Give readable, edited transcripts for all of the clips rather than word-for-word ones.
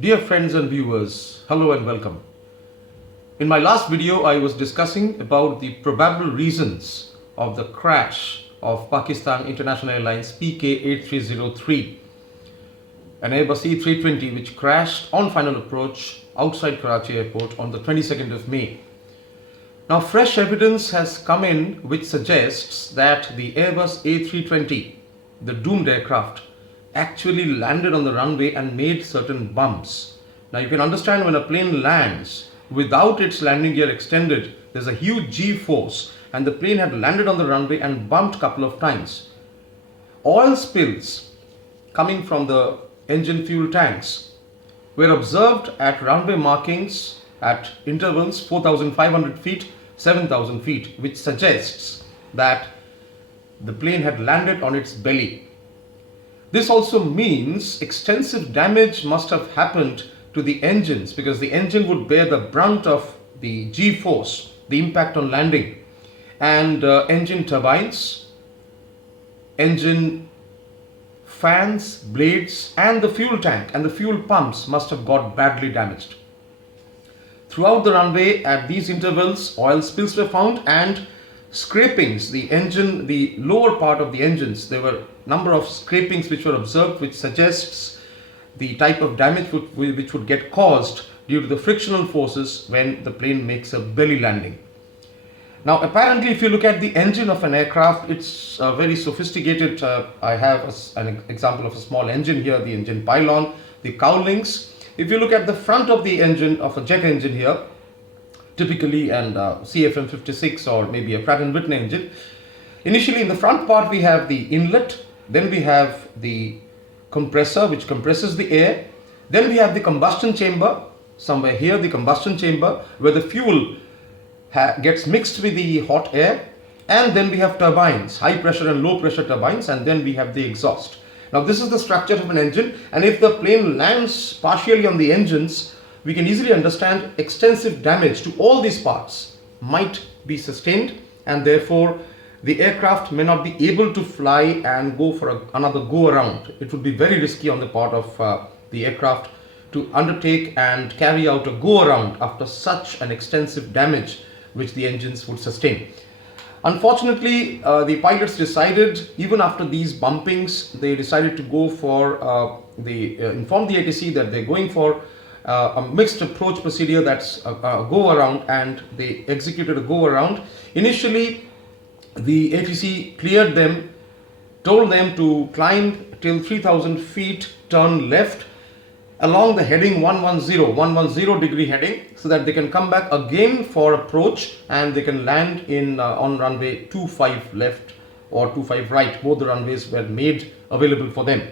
Dear friends and viewers, hello and welcome. In my last video, I was discussing about the probable reasons of the crash of Pakistan International Airlines PK8303, an Airbus A320 which crashed on final approach outside Karachi Airport on the 22nd of May. Now, fresh evidence has come in which suggests that the Airbus A320, the doomed aircraft, actually landed on the runway and made certain bumps. Now you can understand when a plane lands without its landing gear extended, there's a huge G-force and the plane had landed on the runway and bumped a couple of times. Oil spills coming from the engine fuel tanks were observed at runway markings at intervals 4,500 feet, 7,000 feet, which suggests that the plane had landed on its belly. This also means extensive damage must have happened to the engines because the engine would bear the brunt of the G-force, the impact on landing, and engine turbines, engine fans, blades, and the fuel tank and the fuel pumps must have got badly damaged. Throughout the runway at these intervals, oil spills were found and scrapings, the lower part of the engines, there were a number of scrapings which were observed, which suggests the type of damage which would get caused due to the frictional forces when the plane makes a belly landing. Now, apparently, if you look at the engine of an aircraft, it's very sophisticated. I have an example of a small engine here, the engine pylon, the cowlings. If you look at the front of the engine of a jet engine here, typically an CFM56 or maybe a Pratt & Whitney engine. Initially in the front part we have the inlet, then we have the compressor which compresses the air, then we have the combustion chamber, somewhere here the combustion chamber where the fuel gets mixed with the hot air, and then we have turbines, high pressure and low pressure turbines, and then we have the exhaust. Now this is the structure of an engine, and if the plane lands partially on the engines, we can easily understand extensive damage to all these parts might be sustained, and therefore the aircraft may not be able to fly and go for another go around. It would be very risky on the part of the aircraft to undertake and carry out a go around after such an extensive damage which the engines would sustain. Unfortunately, the pilots decided, even after these bumpings, they decided to go for, they informed the ATC that they're going for a mixed approach procedure, that's a go around, and they executed a go around. Initially, the ATC cleared them, told them to climb till 3,000 feet, turn left along the heading 110 degree heading, so that they can come back again for approach and they can land in on runway 25 left or 25 right. Both the runways were made available for them.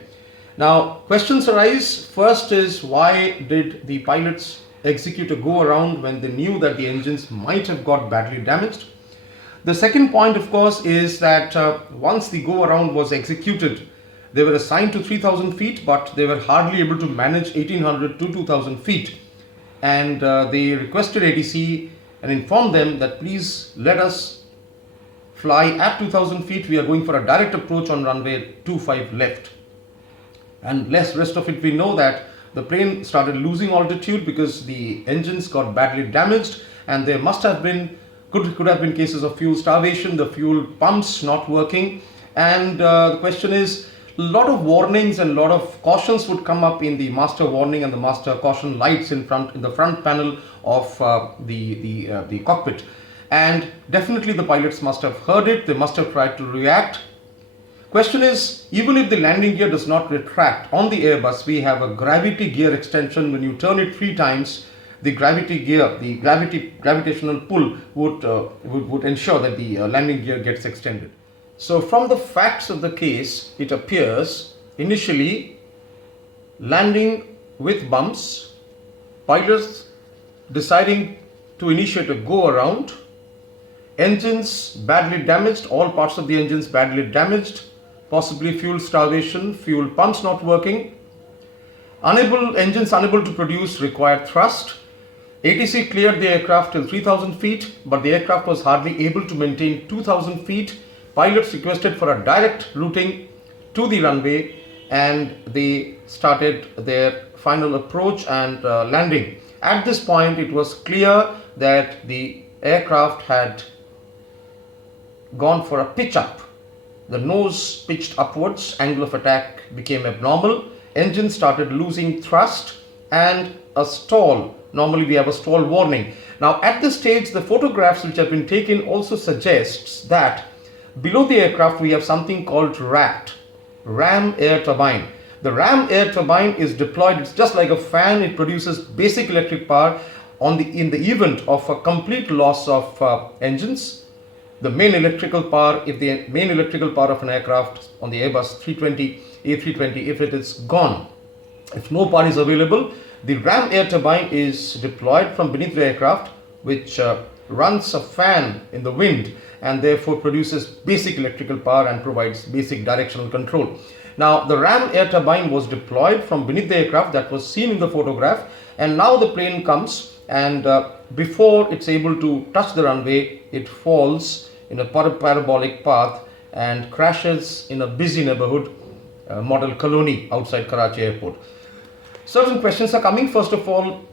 Now, questions arise. First is, why did the pilots execute a go around when they knew that the engines might have got badly damaged? The second point, of course, is that once the go around was executed, they were assigned to 3,000 feet, but they were hardly able to manage 1,800 to 2,000 feet. And they requested ATC and informed them that please let us fly at 2,000 feet. We are going for a direct approach on runway 25 left. And rest of it, we know that the plane started losing altitude because the engines got badly damaged, and there must have been, could have been cases of fuel starvation, the fuel pumps not working. And the question is, a lot of warnings and a lot of cautions would come up in the master warning and the master caution lights in the front panel of the cockpit. And definitely the pilots must have heard it, they must have tried to react. Question is, even if the landing gear does not retract on the Airbus, we have a gravity gear extension. When you turn it 3 times, the gravity gear, the gravitational pull would ensure that the landing gear gets extended. So from the facts of the case, it appears initially landing with bumps, pilots deciding to initiate a go around, engines badly damaged, all parts of the engines badly damaged, possibly fuel starvation, fuel pumps not working, engines unable to produce required thrust. ATC cleared the aircraft till 3,000 feet, but the aircraft was hardly able to maintain 2,000 feet. Pilots requested for a direct routing to the runway and they started their final approach and landing. At this point, it was clear that the aircraft had gone for a pitch up. The nose pitched upwards, angle of attack became abnormal, engine started losing thrust, and a stall. Normally we have a stall warning. Now at this stage, the photographs which have been taken also suggests that below the aircraft we have something called RAT, ram air turbine. The ram air turbine is deployed. It's just like a fan. It produces basic electric power in the event of a complete loss of engines. The main electrical power, if the main electrical power of an aircraft on the Airbus 320, A320, if it is gone, if no power is available, the ram air turbine is deployed from beneath the aircraft, which runs a fan in the wind and therefore produces basic electrical power and provides basic directional control. Now the ram air turbine was deployed from beneath the aircraft, that was seen in the photograph, and now the plane comes and before it's able to touch the runway, it falls in a parabolic path and crashes in a busy neighborhood, model colony outside Karachi airport. Certain questions are coming. First of all,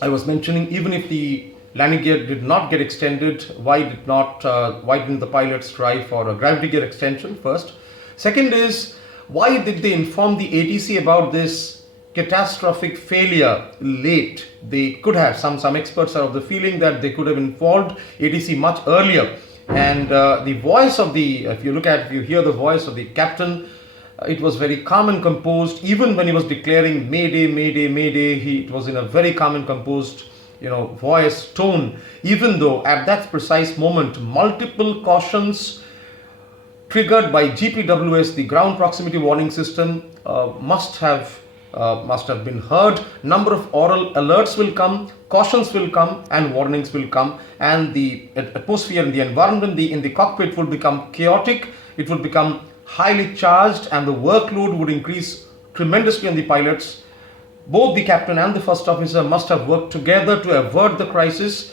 I was mentioning, even if the landing gear did not get extended, why didn't the pilots try for a gravity gear extension first? Second is, why did they inform the ATC about this catastrophic failure late? They could have, some experts are of the feeling that they could have informed ATC much earlier. And the voice of if you hear the voice of the captain, it was very calm and composed. Even when he was declaring Mayday, Mayday, Mayday, it was in a very calm and composed, voice, tone. Even though at that precise moment, multiple cautions triggered by GPWS, the ground proximity warning system, must have been heard. Number of oral alerts will come, cautions will come, and warnings will come, and the atmosphere and the environment in the cockpit will become chaotic. It will become highly charged, and the workload would increase tremendously on the pilots. Both the captain and the first officer must have worked together to avert the crisis,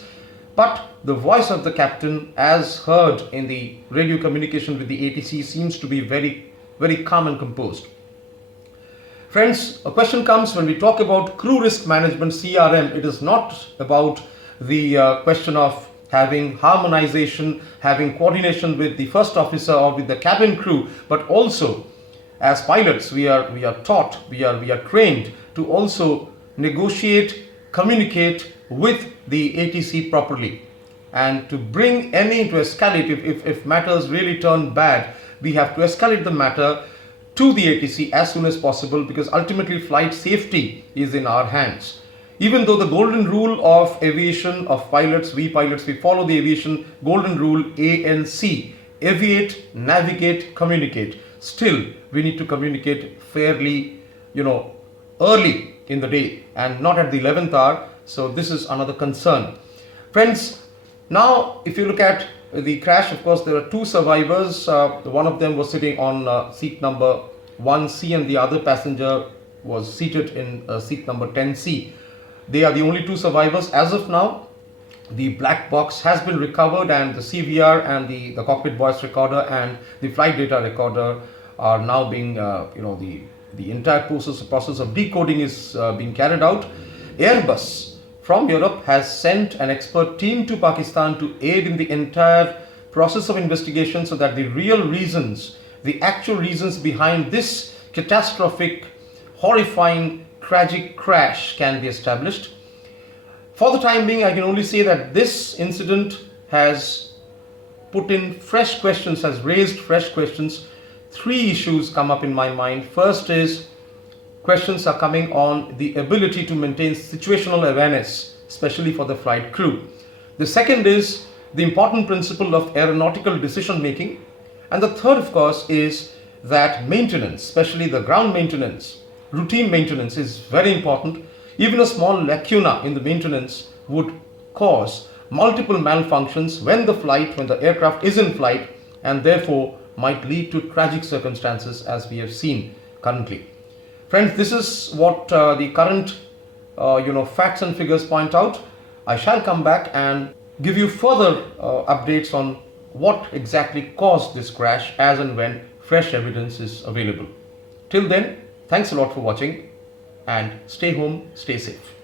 but the voice of the captain, as heard in the radio communication with the ATC, seems to be very, very calm and composed. Friends, a question comes when we talk about crew risk management, CRM. It is not about the question of having harmonization, having coordination with the first officer or with the cabin crew, but also as pilots we are taught, we are trained to also negotiate, communicate with the ATC properly, and to escalate if matters really turn bad. We have to escalate the matter to the ATC as soon as possible, because ultimately flight safety is in our hands. Even though the golden rule of aviation, of pilots, we follow the aviation golden rule ANC, aviate, navigate, communicate. Still, we need to communicate fairly, early in the day and not at the 11th hour. So this is another concern. Friends, now if you look at the crash, of course, there are two survivors. One of them was sitting on seat number 1C and the other passenger was seated in seat number 10C. They are the only two survivors as of now. The black box has been recovered, and the CVR and the cockpit voice recorder and the flight data recorder are now being, the entire process of decoding is being carried out. Airbus from Europe has sent an expert team to Pakistan to aid in the entire process of investigation, so that the actual reasons behind this catastrophic, horrifying, tragic crash can be established. For the time being, I can only say that this incident has raised fresh questions. Three issues come up in my mind. First is, questions are coming on the ability to maintain situational awareness, especially for the flight crew. The second is the important principle of aeronautical decision making. And the third, of course, is that maintenance, especially the ground maintenance, routine maintenance, is very important. Even a small lacuna in the maintenance would cause multiple malfunctions when the aircraft is in flight, and therefore might lead to tragic circumstances, as we have seen currently. Friends, this is what the current facts and figures point out. I shall come back and give you further updates on what exactly caused this crash as and when fresh evidence is available. Till then, thanks a lot for watching and stay home, stay safe.